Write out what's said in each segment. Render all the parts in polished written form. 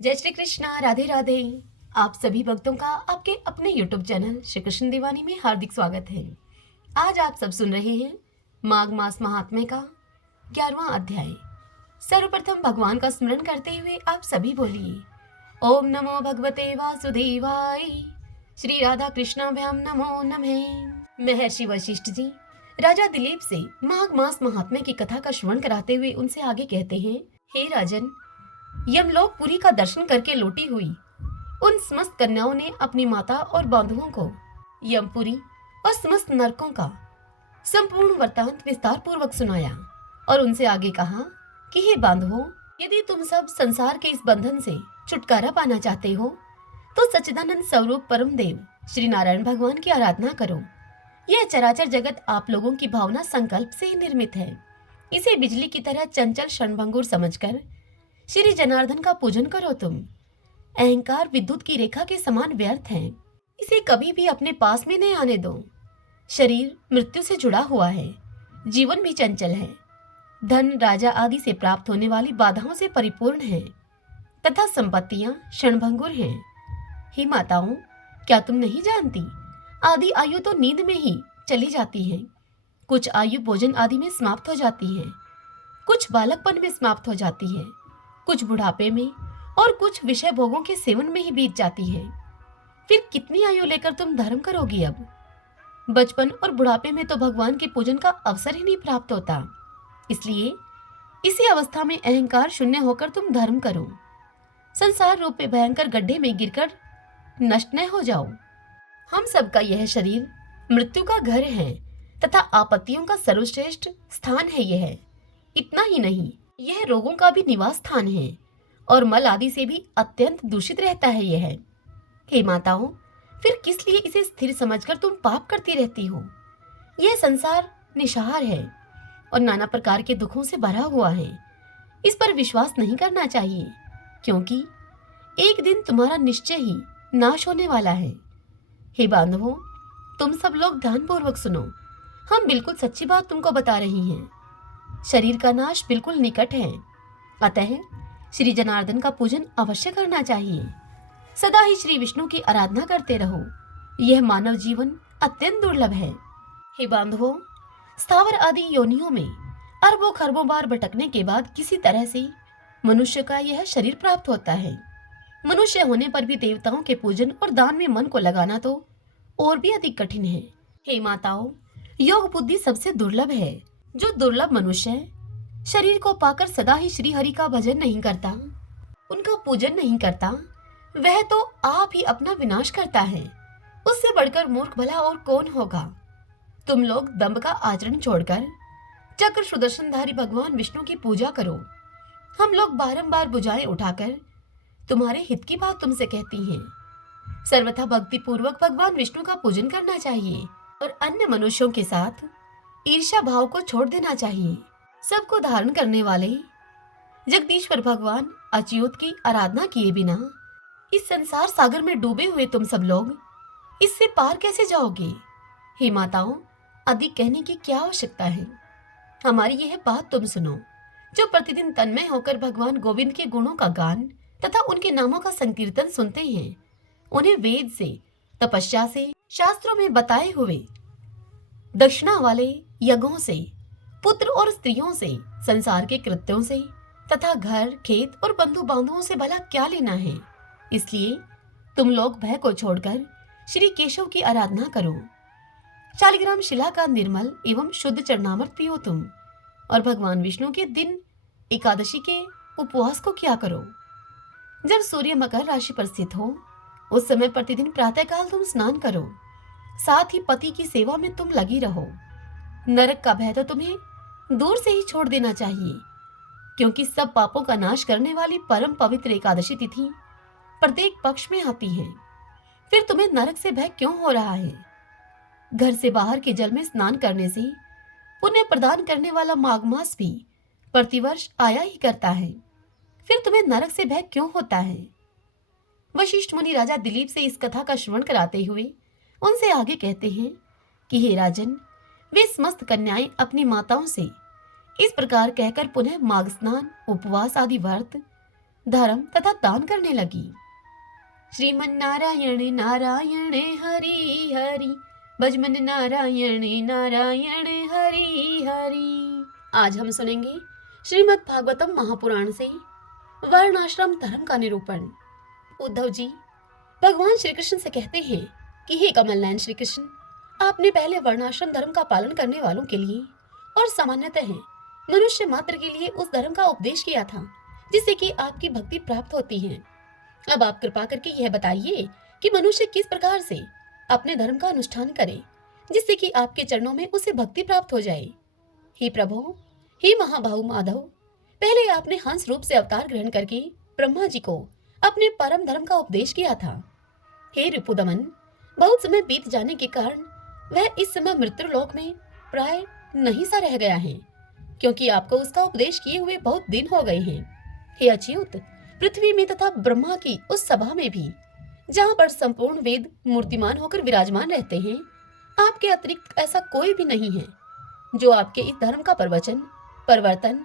जय श्री कृष्णा, राधे राधे। आप सभी भक्तों का आपके अपने YouTube चैनल श्री कृष्ण दीवानी में हार्दिक स्वागत है। आज आप सब सुन रहे हैं माघ मास महात्म्य का 11वां अध्याय। सर्वप्रथम भगवान का स्मरण करते हुए आप सभी बोलिए ओम नमो भगवते वासुदेवाय। श्री राधा कृष्णाभ्याम नमो नमः। महर्षि वशिष्ठ जी राजा दिलीप से माघ मास महात्म्य की कथा का श्रवण कराते हुए उनसे आगे कहते हैं, हे राजन, यमलोकपुरी का दर्शन करके लौटी हुई उन समस्त कन्याओं ने अपनी माता और बांधुओं को यमपुरी और समस्त नरकों का संपूर्ण वृत्तांत विस्तार पूर्वक सुनाया और उनसे आगे कहा कि हे बांधवों, यदि तुम सब संसार के इस बंधन से छुटकारा पाना चाहते हो तो सच्चिदानंद स्वरूप परम देव श्री नारायण भगवान की आराधना करो। यह चराचर जगत आप लोगों की भावना संकल्प से ही निर्मित है। इसे बिजली की तरह चंचल क्षणभंगुर समझकर श्री जनार्दन का पूजन करो। तुम अहंकार विद्युत की रेखा के समान व्यर्थ है, इसे कभी भी अपने पास में नहीं आने दो। शरीर मृत्यु से जुड़ा हुआ है, जीवन भी चंचल है, धन राजा आदि से प्राप्त होने वाली बाधाओं से परिपूर्ण है तथा संपत्तियां क्षणभंगुर हैं। हे माताओं, क्या तुम नहीं जानती, आदि आयु तो नींद में ही चली जाती है। कुछ आयु भोजन आदि में समाप्त हो जाती है, कुछ बालकपन में समाप्त हो जाती है, कुछ बुढ़ापे में और कुछ विषय भोगों के सेवन में ही बीत जाती है। फिर कितनी आयु लेकर तुम धर्म करोगी? अब बचपन और बुढ़ापे में तो भगवान के पूजन का अवसर ही नहीं प्राप्त होता। इसलिए इसी अवस्था में अहंकार शून्य होकर तुम धर्म करो, संसार रूप में भयंकर गड्ढे में गिरकर नष्ट न हो जाओ। हम सबका यह शरीर मृत्यु का घर है तथा आपत्तियों का सर्वश्रेष्ठ स्थान है। यह इतना ही नहीं, यह रोगों का भी निवास स्थान है और मल आदि से भी अत्यंत दूषित रहता है यह। हे माताओं, फिर किस लिए इसे स्थिर समझकर तुम पाप करती रहती हो? यह संसार निशाहार है और नाना प्रकार के दुखों से भरा हुआ है। इस पर विश्वास नहीं करना चाहिए, क्योंकि एक दिन तुम्हारा निश्चय ही नाश होने वाला है। हे बांधवों, तुम सब लोग ध्यानपूर्वक सुनो, हम बिल्कुल सच्ची बात तुमको बता रही हैं। शरीर का नाश बिल्कुल निकट है, अतः श्री जनार्दन का पूजन अवश्य करना चाहिए। सदा ही श्री विष्णु की आराधना करते रहो, यह मानव जीवन अत्यंत दुर्लभ है। हे बांधवों, स्थावर आदि योनियों में अरबों खरबों बार भटकने के बाद किसी तरह से मनुष्य का यह शरीर प्राप्त होता है। मनुष्य होने पर भी देवताओं के पूजन और दान में मन को लगाना तो और भी अधिक कठिन है। हे माताओं, योग बुद्धि सबसे दुर्लभ है। जो दुर्लभ मनुष्य शरीर को पाकर सदा ही श्री हरि का भजन नहीं करता, उनका पूजन नहीं करता, वह तो आप ही अपना विनाश करता है। उससे बढ़कर मूर्ख भला और कौन होगा? तुम लोग दंभ का आचरण छोड़कर चक्र सुदर्शनधारी भगवान विष्णु की पूजा करो। हम लोग बारंबार भुजाएं उठाकर तुम्हारे हित की बात तुमसे कहती हैं। सर्वथा भक्ति पूर्वक भगवान विष्णु का पूजन करना चाहिए और अन्य मनुष्यों के साथ ईर्ष्या भाव को छोड़ देना चाहिए। सबको धारण करने वाले जगदीश्वर भगवान अच्युत की आराधना किए बिना इस संसार सागर में डूबे हुए तुम सब लोग इससे पार कैसे जाओगे? हे माताओं, अधिक कहने की क्या आवश्यकता है। हमारी यह बात तुम सुनो। जो प्रतिदिन तन्मय होकर भगवान गोविंद के गुणों का गान तथा उनके नामों का संकीर्तन सुनते हैं, उन्हें वेद से, तपस्या से, शास्त्रों में बताए हुए दक्षिणा वाले यज्ञों से, पुत्र और स्त्रियों से, संसार के कृत्यों से तथा घर खेत और बंधु बांधवों से भला क्या लेना है। इसलिए तुम लोग भय को छोड़कर श्री केशव की आराधना करो। 40 ग्राम शिला का निर्मल एवं शुद्ध चरणामृत पियो तुम, और भगवान विष्णु के दिन एकादशी के उपवास को किया करो। जब सूर्य मकर राशि पर स्थित हो, उस समय प्रतिदिन प्रातःकाल तुम स्नान करो। साथ ही पति की सेवा में तुम लगी रहो। नरक का भय तो तुम्हें दूर से ही छोड़ देना चाहिए, क्योंकि सब पापों का नाश करने वाली परम पवित्र एकादशी तिथि प्रत्येक पक्ष में आती है। फिर तुम्हें नरक से भय क्यों हो रहा है? घर से बाहर के जल में स्नान करने से पुण्य प्रदान करने वाला माघ मास भी प्रतिवर्ष आया ही करता है। फिर तुम्हें नरक से भय क्यों होता है? वशिष्ठ मुनि राजा दिलीप से इस कथा का श्रवण कराते हुए उनसे आगे कहते हैं कि हे राजन, वे समस्त कन्याएं अपनी माताओं से इस प्रकार कहकर पुनः माघ स्नान, उपवास आदि व्रत धर्म तथा दान करने लगी। श्रीमन नारायण नारायण हरि हरि, भजमन नारायण नारायण हरि हरि। आज हम सुनेंगे श्रीमद् भागवतम महापुराण से वर्णाश्रम धर्म का निरूपण। उद्धव जी भगवान श्री कृष्ण से कहते हैं कि हे कमल नयन श्री कृष्ण, आपने पहले वर्णाश्रम धर्म का पालन करने वालों के लिए और सामान्यतः मनुष्य मात्र के लिए उस धर्म का उपदेश किया था जिससे कि आपकी भक्ति प्राप्त होती है। अब आप कृपा करके यह बताइए कि मनुष्य किस प्रकार से अपने धर्म का अनुष्ठान करे जिससे कि आपके चरणों में उसे भक्ति प्राप्त हो जाए। हे प्रभु, हे महाबाहु माधव, पहले आपने हंस रूप से अवतार ग्रहण करके ब्रह्मा जी को अपने परम धर्म का उपदेश किया था। हे रिपुदमन, बहुत समय बीत जाने के कारण वह इस समय मृत्यु लोक में प्राय नहीं सा रह गया है, क्योंकि आपको उसका उपदेश किए हुए बहुत दिन हो गए हैं। हे अच्युत, पृथ्वी में तथा ब्रह्मा की उस सभा में भी जहाँ पर संपूर्ण वेद मूर्तिमान होकर विराजमान रहते हैं, आपके अतिरिक्त ऐसा कोई भी नहीं है जो आपके इस धर्म का प्रवचन, परिवर्तन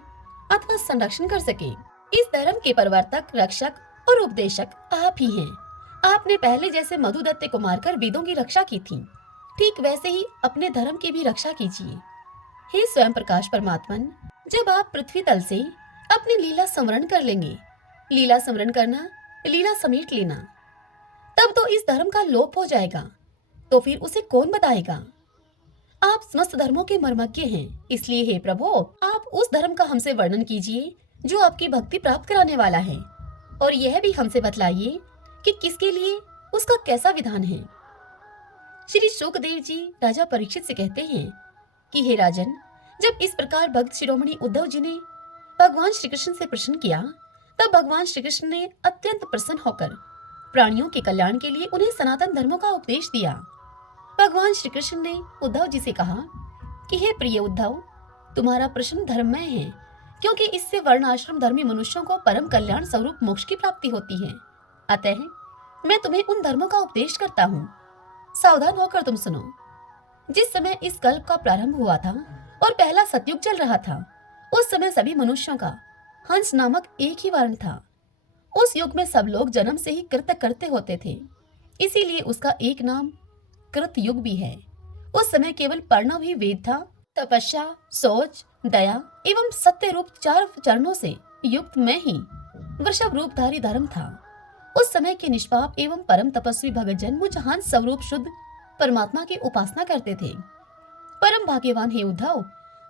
अथवा संरक्षण कर सके। इस धर्म के प्रवर्तक, रक्षक और उपदेशक आप ही हैं। आपने पहले जैसे मधुदैत्य को मारकर वेदों की रक्षा की थी, ठीक वैसे ही अपने धर्म की भी रक्षा कीजिए। हे स्वयं प्रकाश परमात्मन, जब आप पृथ्वी तल से अपनी लीला स्मरण कर लेंगे, लीला स्मरण करना, लीला समेट लेना, तब तो इस धर्म का लोप हो जाएगा, तो फिर उसे कौन बताएगा। आप समस्त धर्मों के मर्मज्ञ हैं, इसलिए हे प्रभु, आप उस धर्म का हमसे वर्णन कीजिए जो आपकी भक्ति प्राप्त कराने वाला है, और यह भी हमसे बतलाइए कि किसके लिए उसका कैसा विधान है। श्री शुकदेव जी राजा परीक्षित से कहते हैं कि हे राजन, जब इस प्रकार भक्त शिरोमणि उद्धव जी ने भगवान श्री कृष्ण से प्रश्न किया, तब भगवान श्री कृष्ण ने अत्यंत प्रसन्न होकर प्राणियों के कल्याण के लिए उन्हें सनातन धर्मों का उपदेश दिया। भगवान श्री कृष्ण ने उद्धव जी से कहा कि हे प्रिय उद्धव, तुम्हारा प्रश्न धर्ममय है, क्योंकि इससे वर्णाश्रम धर्मी मनुष्यों को परम कल्याण स्वरूप मोक्ष की प्राप्ति होती है। अतः मैं तुम्हें उन धर्मों का उपदेश करता हूँ, सावधान होकर तुम सुनो। जिस समय इस कल्प का प्रारंभ हुआ था और पहला सतयुग चल रहा था, उस समय सभी मनुष्यों का हंस नामक एक ही वर्ण था। उस युग में सब लोग जन्म से ही कृत करते होते थे, इसीलिए उसका एक नाम कृत युग भी है। उस समय केवल प्रणव ही वेद था। तपस्या, सोच, दया एवं सत्य रूप 4 चरणों से युक्त मैं ही वृषभ रूपधारी धर्म था। उस समय के निष्पाप एवं परम तपस्वी भगतजन मुझ हंस स्वरूप शुद्ध परमात्मा की उपासना करते थे। परम भाग्यवान हे उद्धव,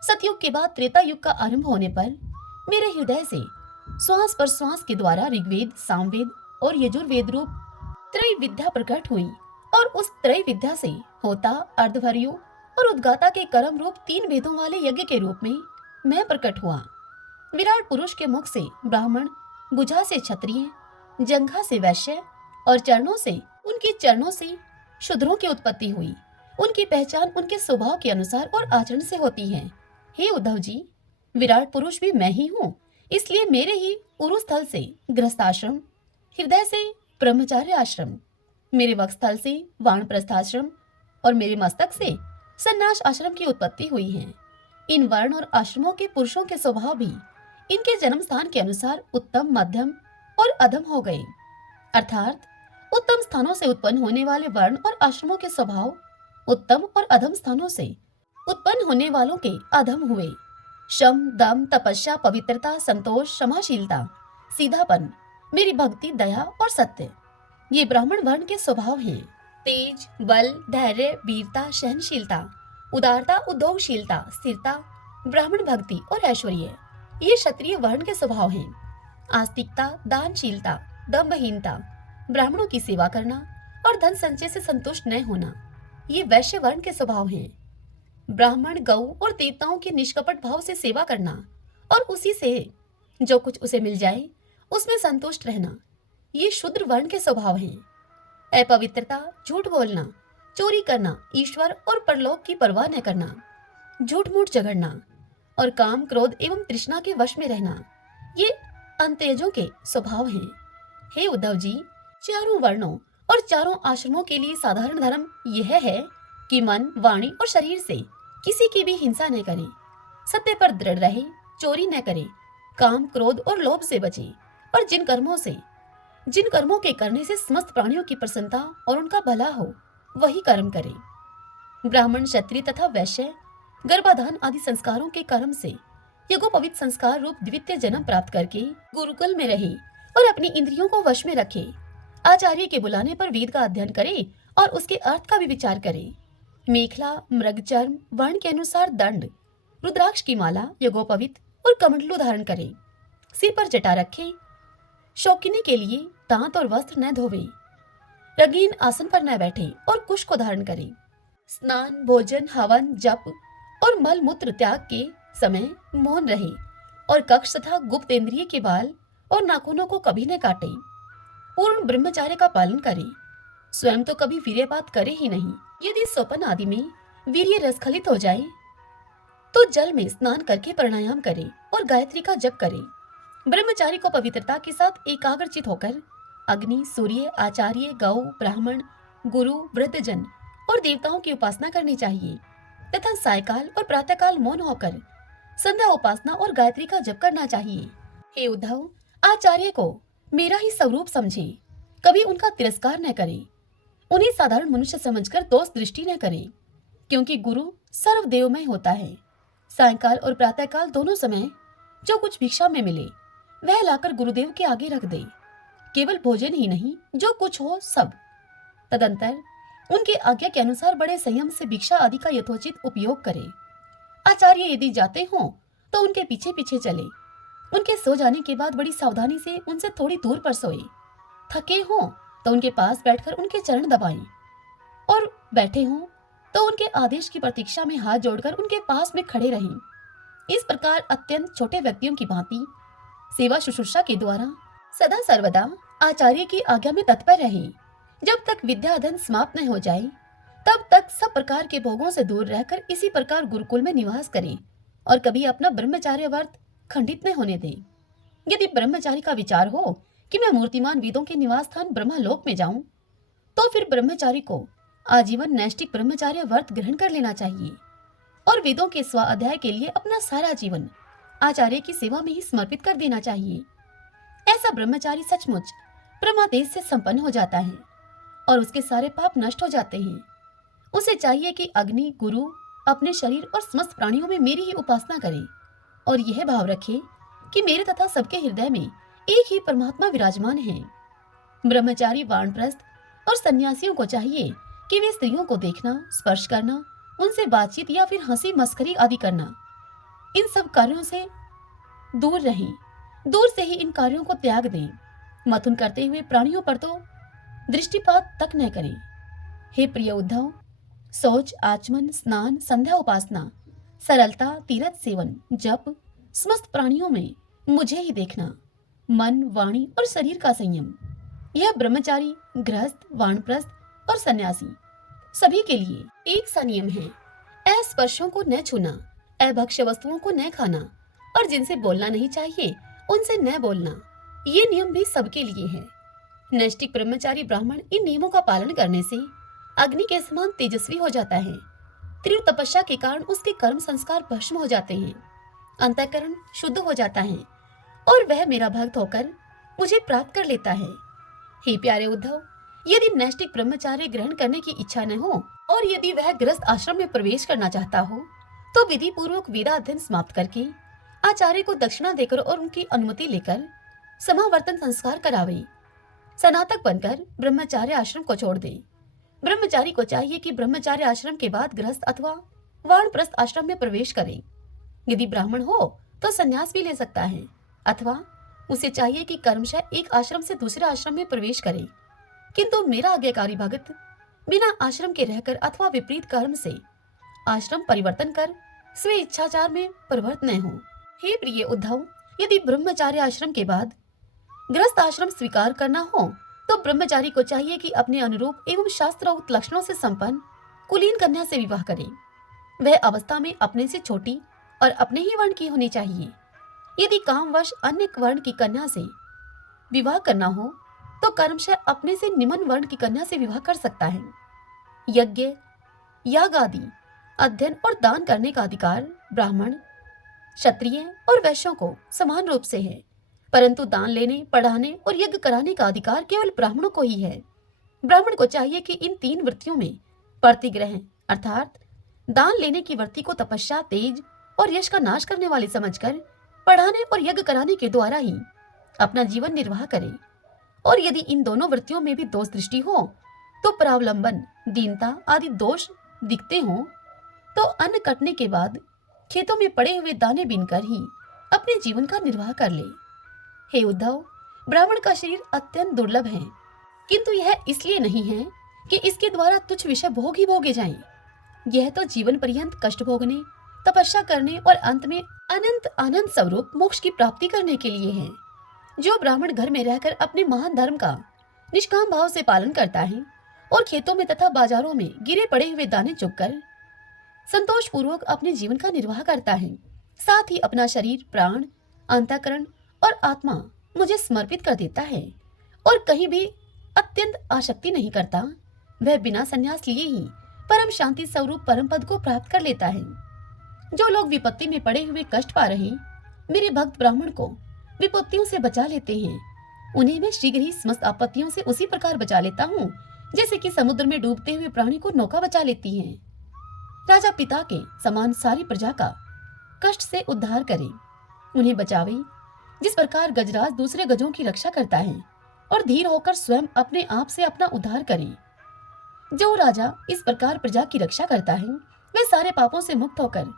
सतयुग के बाद त्रेता युग का आरंभ होने पर मेरे हृदय से श्वास पर श्वास के द्वारा ऋग्वेद, सामवेद और यजुर्वेद रूप त्रय विद्या प्रकट हुई, और उस त्रय विद्या से होता, अर्धभर्यु और उद्गाता के कर्म रूप 3 वेदों वाले यज्ञ के रूप में मैं प्रकट हुआ। विराट पुरुष के मुख से ब्राह्मण, भुजा से क्षत्रिय, जंघा से वैश्य और उनके चरणों से शूद्रों की उत्पत्ति हुई। उनकी पहचान उनके स्वभाव के अनुसार और आचरण से होती है। हे उद्धव जी, विराट पुरुष भी मैं ही हूँ, इसलिए मेरे ही उरुस्थल से गृहस्थाश्रम, हृदय से ब्रह्मचार्य आश्रम, मेरे वक्षस्थल से वानप्रस्थाश्रम और मेरे मस्तक से सन्यास आश्रम की उत्पत्ति हुई है। इन वर्ण और आश्रमों के पुरुषों के स्वभाव भी इनके जन्म स्थान के अनुसार उत्तम, मध्यम और अधम हो गए। अर्थात उत्तम स्थानों से उत्पन्न होने वाले वर्ण और आश्रमों के स्वभाव उत्तम और अधम स्थानों से उत्पन्न होने वालों के अधम हुए। शम, दम, तपस्या, पवित्रता, संतोष, क्षमाशीलता, सीधापन, मेरी भक्ति, दया और सत्य, ये ब्राह्मण वर्ण के स्वभाव हैं। तेज, बल, धैर्य, वीरता, सहनशीलता, उदारता, उद्योगशीलता, स्थिरता, ब्राह्मण भक्ति और ऐश्वर्य, ये क्षत्रिय वर्ण के स्वभाव हैं। आस्तिकता, दानशीलता, दंभहीनता, ब्राह्मणों की सेवा करना और धन संचय से संतुष्ट न होना, ये वैश्य वर्ण के स्वभाव हैं। ब्राह्मण गौ और देवताओं की निष्कपट भाव से सेवा करना और उसी से जो कुछ उसे मिल जाए उसमें संतुष्ट रहना, ये शूद्र वर्ण के स्वभाव हैं। अपवित्रता, झूठ बोलना, चोरी करना, ईश्वर और परलोक की परवाह न करना, झूठ मूठ झगड़ना और काम, क्रोध एवं तृष्णा के वश में रहना, ये अंत्यजों के स्वभाव हैं। हे उद्धव जी, चारों वर्णों और चारों आश्रमों के लिए साधारण धर्म यह है कि मन, वाणी और शरीर से किसी की भी हिंसा न करे, सत्य पर दृढ़ रहे, चोरी न करे, काम, क्रोध और लोभ से बचे और जिन कर्मों के करने से समस्त प्राणियों की प्रसन्नता और उनका भला हो, वही कर्म करे। ब्राह्मण, क्षत्रिय तथा वैश्य गर्भाधान आदि संस्कारों के कर्म से यज्ञोपवीत संस्कार रूप द्वितीय जन्म प्राप्त करके गुरुकुल में रहे और अपनी इंद्रियों को वश में रखे। आचार्य के बुलाने पर वेद का अध्ययन करे और उसके अर्थ का भी विचार करे। मेखला, मृगचर्म, वर्ण के अनुसार दंड, रुद्राक्ष की माला, यज्ञोपवीत और कमंडलू धारण करे। सिर पर जटा रखे। शौकिनी के लिए दांत और वस्त्र न धोवे। रंगीन आसन पर न बैठे और कुश को धारण करे। स्नान, भोजन, हवन, जप और मल मूत्र त्याग के समय मौन रहे और कक्ष तथा गुप्त इंद्रिय के बाल और नाखूनों को कभी न काटे। पूर्ण ब्रह्मचार्य का पालन करे। स्वयं तो कभी वीर्यपात करे ही नहीं। यदि स्वपन आदि में वीर्य रसखलित हो जाए तो जल में स्नान करके प्राणायाम करे और गायत्री का जप करे। ब्रह्मचारी को पवित्रता के साथ एकाग्रचित होकर अग्नि, सूर्य, आचार्य, गौ, ब्राह्मण, गुरु, वृद्धजन और देवताओं की उपासना करनी चाहिए तथा सायकाल और प्रातःकाल मौन होकर संध्या उपासना और गायत्री का जप करना चाहिए। हे उद्धव, आचार्य को मेरा ही स्वरूप समझे, कभी उनका तिरस्कार न करे। उन्हें साधारण मनुष्य समझकर दोष दृष्टि न करे, क्योंकि गुरु सर्वदेवमय होता है। सायंकाल और प्रातःकाल दोनों समय जो कुछ भिक्षा में मिले वह लाकर गुरुदेव के आगे रख दे। केवल भोजन ही नहीं, जो कुछ हो सब। तदंतर उनके आज्ञा के अनुसार बड़े संयम से भिक्षा आदि का यथोचित उपयोग करे। आचार्य यदि जाते हों तो उनके पीछे पीछे चले। उनके सो जाने के बाद बड़ी सावधानी से उनसे थोड़ी दूर पर सोए। थके हों तो उनके पास बैठकर उनके चरण दबाएं और बैठे हों तो उनके आदेश की प्रतीक्षा में हाथ जोड़कर उनके पास में खड़े रहें। इस प्रकार अत्यंत छोटे व्यक्तियों की भांति सेवा शुश्रूषा के द्वारा सदा सर्वदा आचार्य की आज्ञा में तत्पर रहे। जब तक विद्या अध्ययन समाप्त न हो जाए तब तक सब प्रकार के भोगों से दूर रहकर इसी प्रकार गुरुकुल में निवास करें और कभी अपना ब्रह्मचार्य व्रत खंडित न होने दें। यदि ब्रह्मचारी का विचार हो कि मैं मूर्तिमान वेदों के निवास स्थान ब्रह्मलोक में जाऊं, तो फिर ब्रह्मचारी को आजीवन नैष्टिक ब्रह्मचार्य व्रत ग्रहण कर लेना चाहिए और वेदों के स्वाध्याय के लिए अपना सारा जीवन आचार्य की सेवा में ही समर्पित कर देना चाहिए। ऐसा ब्रह्मचारी सचमुच ब्रह्मादेश से संपन्न हो जाता है और उसके सारे पाप नष्ट हो जाते हैं। उसे चाहिए कि अग्नि, गुरु, अपने शरीर और समस्त प्राणियों में मेरी ही उपासना करे और यह भाव रखे कि मेरे तथा सबके हृदय में एक ही परमात्मा विराजमान है। ब्रह्मचारी, वानप्रस्थ और सन्यासियों को चाहिए कि वे स्त्रियों को देखना, स्पर्श करना, उनसे बातचीत या फिर हंसी मस्करी आदि करना, इन सब कार्यों से दूर रहें। दूर से ही इन कार्यों को त्याग दें। मथुन करते हुए प्राणियों पर तो दृष्टिपात तक न करें। हे प्रिय उद्धव, शौच, आचमन, स्नान, संध्या उपासना, सरलता, तीर्थ सेवन, जप, समस्त प्राणियों में मुझे ही देखना, मन, वाणी और शरीर का संयम, यह ब्रह्मचारी, गृहस्थ, वानप्रस्थ और सन्यासी सभी के लिए एक सा नियम है। अस्पर्शों को न छूना, अभक्ष्य वस्तुओं को न खाना और जिनसे बोलना नहीं चाहिए उनसे न बोलना, ये नियम भी सबके लिए है। नैष्टिक ब्रह्मचारी ब्राह्मण इन नियमों का पालन करने से अग्नि के समान तेजस्वी हो जाता है। तीव्र तपस्या के कारण उसके कर्म संस्कार भस्म हो जाते हैं, अंतःकरण शुद्ध हो जाता है और वह मेरा भक्त होकर मुझे प्राप्त कर लेता है। हे प्यारे उद्धव, यदि नैष्टिक ब्रह्मचार्य ग्रहण करने की इच्छा न हो और यदि वह गृहस्थ आश्रम में प्रवेश करना चाहता हो तो विधि पूर्वक वेदाध्ययन समाप्त करके आचार्य को दक्षिणा देकर और उनकी अनुमति लेकर समावर्तन संस्कार करावे। स्नातक बनकर ब्रह्मचार्य आश्रम को छोड़ दे। ब्रह्मचारी को चाहिए कि ब्रह्मचार्य आश्रम के बाद गृहस्थ अथवा वानप्रस्थ आश्रम में प्रवेश करे। यदि ब्राह्मण हो तो संन्यास भी ले सकता है अथवा उसे चाहिए कि कर्मशः एक आश्रम से दूसरे आश्रम में प्रवेश करे। किंतु मेरा आज्ञाकारी भक्त बिना आश्रम के रहकर अथवा विपरीत कर्म से आश्रम परिवर्तन कर स्वे इच्छाचार में प्रवृत्त न हो। हे प्रिय उद्धव, यदि ब्रह्मचार्य आश्रम के बाद गृहस्थ आश्रम स्वीकार करना हो तो ब्रह्मचारी को चाहिए कि अपने अनुरूप एवं शास्त्रोक्त लक्षणों से संपन्न कुलीन कन्या से विवाह करे। वह अवस्था में अपने से छोटी और अपने ही वर्ण की होनी चाहिए। यदि कामवश अन्य वर्ण की कन्या से विवाह करना हो तो कर्मशः अपने से निम्न वर्ण की कन्या से विवाह कर सकता है। यज्ञ, याग आदि अध्ययन और दान करने का अधिकार ब्राह्मण, क्षत्रिय और वैश्यों को समान रूप से है। परंतु दान लेने, पढ़ाने और यज्ञ कराने का अधिकार केवल ब्राह्मणों को ही है। ब्राह्मण को चाहिए कि इन 3 वृत्तियों में प्रतिग्रह अर्थात दान लेने की वृत्ति को तपस्या, तेज और यश का नाश करने वाली समझकर पढ़ाने और यज्ञ कराने के द्वारा ही अपना जीवन निर्वाह करे। और यदि इन दोनों वृत्तियों में भी दोष दृष्टि हो, तो परावलंबन, दीनता आदि दोष दिखते हो, तो अन्न कटने के बाद खेतों में पड़े हुए दाने बीनकर ही अपने जीवन का निर्वाह कर ले। हे उद्धव, ब्राह्मण का शरीर अत्यंत दुर्लभ है, किंतु यह इसलिए नहीं है कि इसके द्वारा तुच्छ विषय भोग ही भोगे जाएं। यह तो जीवन पर्यंत कष्ट भोगने, तपस्या करने और अंत में अनंत आनंद स्वरूप मोक्ष की प्राप्ति करने के लिए है। जो ब्राह्मण घर में रहकर अपने महान धर्म का निष्काम भाव से पालन करता है और खेतों में तथा बाजारों में गिरे पड़े हुए दाने चुगकर संतोष पूर्वक अपने जीवन का निर्वाह करता है, साथ ही अपना शरीर, प्राण, अंतःकरण और आत्मा मुझे समर्पित कर देता है और कहीं भी अत्यंत आसक्ति नहीं करता, वह बिना संन्यास लिए ही परम शांति स्वरूप परम पद को प्राप्त कर लेता है। जो लोग विपत्ति में पड़े हुए कष्ट पा रहे मेरे भक्त ब्राह्मण को विपत्तियों से बचा लेते हैं, उन्हें मैं शीघ्र ही समस्त आपत्तियों से उसी प्रकार बचा लेता हूँ जैसे कि समुद्र में डूबते हुए प्राणी को नौका बचा लेती है। राजा पिता के समान सारी प्रजा का कष्ट से उद्धार करे, उन्हें बचावे, जिस प्रकार गजराज दूसरे गजों की रक्षा करता है और धीर होकर स्वयं अपने आप से अपना उद्धार करे। जो राजा इस प्रकार प्रजा की रक्षा करता है, वह सारे पापों से मुक्त होकर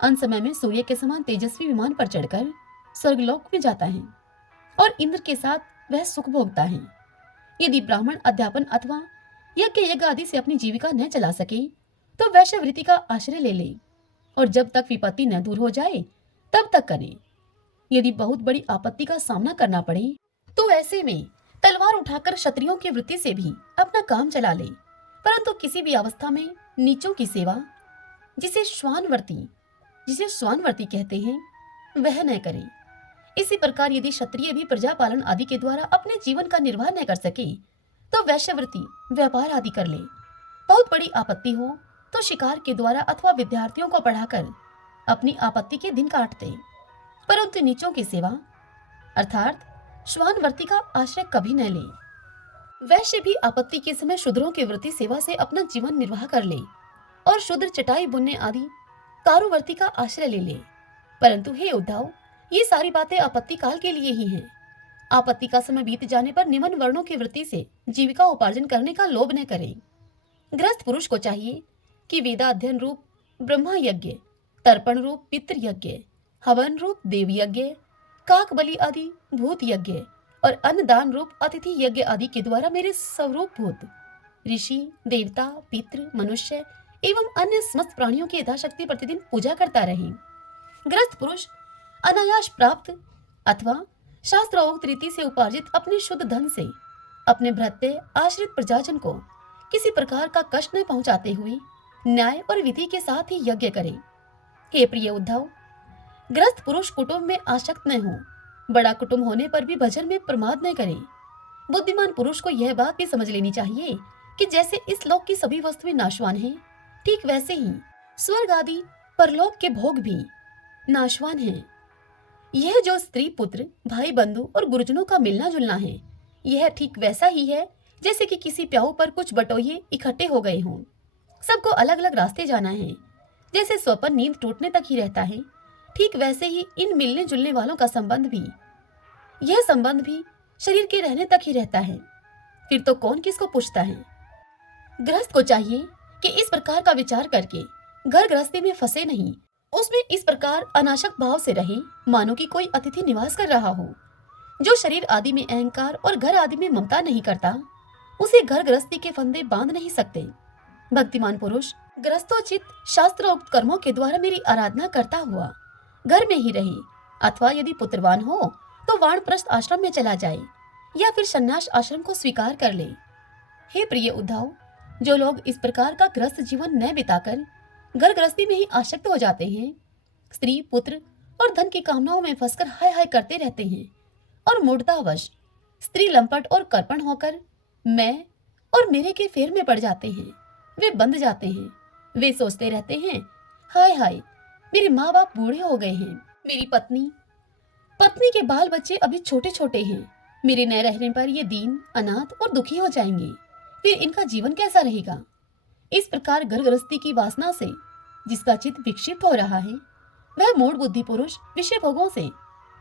अंत समय में सूर्य के समान तेजस्वी विमान पर चढ़कर स्वर्गलोक में जाता है और इंद्र के साथ वह सुख भोगता है। यदि ब्राह्मण अध्यापन अथवा यज्ञ आदि से अपनी जीविका न चला सके, तो वैश्यवृत्ति का आश्रय ले ले और जब तक विपत्ति न दूर हो जाए तब तक करे। यदि बहुत बड़ी आपत्ति का सामना करना पड़े, तो ऐसे में तलवार उठाकर क्षत्रियों की वृत्ति से भी अपना काम चला ले, परंतु किसी भी अवस्था में नीचों की सेवा, जिसे स्वानवर्ती कहते हैं, वह न करे। इसी प्रकार यदि क्षत्रिय भी प्रजा पालन आदि के द्वारा अपने जीवन का निर्वाह न कर सके, तो वैश्यवृत्ति, व्यापार आदि कर ले। बहुत बड़ी आपत्ति हो तो शिकार के द्वारा अथवा विद्यार्थियों को पढ़ाकर अपनी आपत्ति के दिन काटते, परंतु नीचों की सेवा अर्थात श्वानवर्ती का आश्रय कभी न ले। वैश्य भी आपत्ति के समय शूद्रों की वृत्ति सेवा से अपना जीवन निर्वाह कर ले और शूद्र चटाई बुनने आदि कारुवर्ती का आश्रय ले ले। परंतु हे उद्धव, ये सारी बातें आपत्ति काल के लिए ही हैं। आपत्ति का समय बीत जाने पर निम्न वर्णों की वृत्ति से जीविका उपार्जन करने का लोभ न करें। गृहस्थ पुरुष को चाहिए कि वेदाध्ययन रूप ब्रह्मा यज्ञ, तर्पण रूप पितृ यज्ञ, हवन रूप देव यज्ञ, काक बलि आदि भूत यज्ञ और अन्नदान रूप अतिथि यज्ञ आदि के द्वारा मेरे स्वरूप भूत ऋषि, देवता, पितृ, मनुष्य एवं अन्य समस्त प्राणियों की यथाशक्ति प्रतिदिन पूजा करता रहे। गृहस्थ पुरुष अनायास प्राप्त अथवा शास्त्रोक्त रीति से उपार्जित अपने शुद्ध धन से अपने भृत्य आश्रित प्रजाजन को किसी प्रकार का कष्ट न पहुंचाते हुए न्याय और विधि के साथ ही यज्ञ करे। हे प्रिय उद्धव, गृहस्थ पुरुष कुटुंब में आसक्त न हो, बड़ा कुटुंब होने पर भी भजन में प्रमाद न करे। बुद्धिमान पुरुष को यह बात भी समझ लेनी चाहिए कि जैसे इस लोक की सभी वस्तुएं नाशवान हैं, ठीक वैसे ही स्वर्ग आदि परलोक के भोग भी नाशवान हैं। यह जो स्त्री, पुत्र, भाई, बंधु और गुरुजनों का मिलना जुलना है, यह ठीक वैसा ही है जैसे कि किसी प्याऊ पर कुछ बटोहिए इकट्ठे हो गए हों। सबको अलग अलग रास्ते जाना है। जैसे स्वप्न नींद टूटने तक ही रहता है, ठीक वैसे ही इन मिलने जुलने वालों का संबंध भी, यह संबंध भी शरीर के रहने तक ही रहता है। फिर तो कौन किसको पूछता है। गृहस्थ को चाहिए कि इस प्रकार का विचार करके घर गृहस्थी में फंसे नहीं, उसमें इस प्रकार अनाशक भाव से रहे मानो कि कोई अतिथि निवास कर रहा हो। जो शरीर आदि में अहंकार और घर आदि में ममता नहीं करता, उसे घर गृहस्थी के फंदे बांध नहीं सकते। भक्तिमान पुरुष गृहस्थोचित शास्त्रोक्त कर्मों के द्वारा मेरी आराधना करता हुआ घर में ही रहे, अथवा यदि पुत्रवान हो तो वानप्रस्थ आश्रम में चला जाए या फिर संन्यास आश्रम को स्वीकार कर ले। हे प्रिय उद्धव, जो लोग इस प्रकार का गृहस्थ जीवन न बिताकर घर गृहस्थी में ही आसक्त हो जाते हैं, स्त्री, पुत्र और धन की कामनाओं में फंसकर हाय हाय करते रहते हैं और मूढ़तावश स्त्री लंपट और कर्पण होकर मैं और मेरे के फेर में पड़ जाते हैं, वे बंध जाते हैं। वे सोचते रहते हैं, हाय हाय मेरे माँ बाप बूढ़े हो गए हैं, मेरी पत्नी पत्नी के बाल बच्चे अभी छोटे छोटे हैं। मेरे न रहने पर ये दीन, अनाथ और दुखी हो जाएंगे। फिर इनका जीवन कैसा रहेगा? इस प्रकार घर गृहस्थी की वासना से जिसका चित्त विक्षिप्त हो रहा है, वह मूढ़ बुद्धि पुरुष विषय भोगों से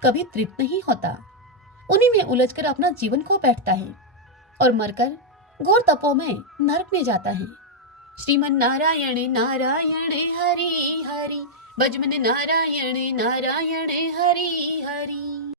कभी तृप्त नहीं होता। उन्हीं में उलझकर अपना जीवन खो बैठता है और मरकर घोर तपों में नरक में जाता है। श्रीमन नारायण नारायण हरि हरि, भजमन नारायण नारायण हरि हरि।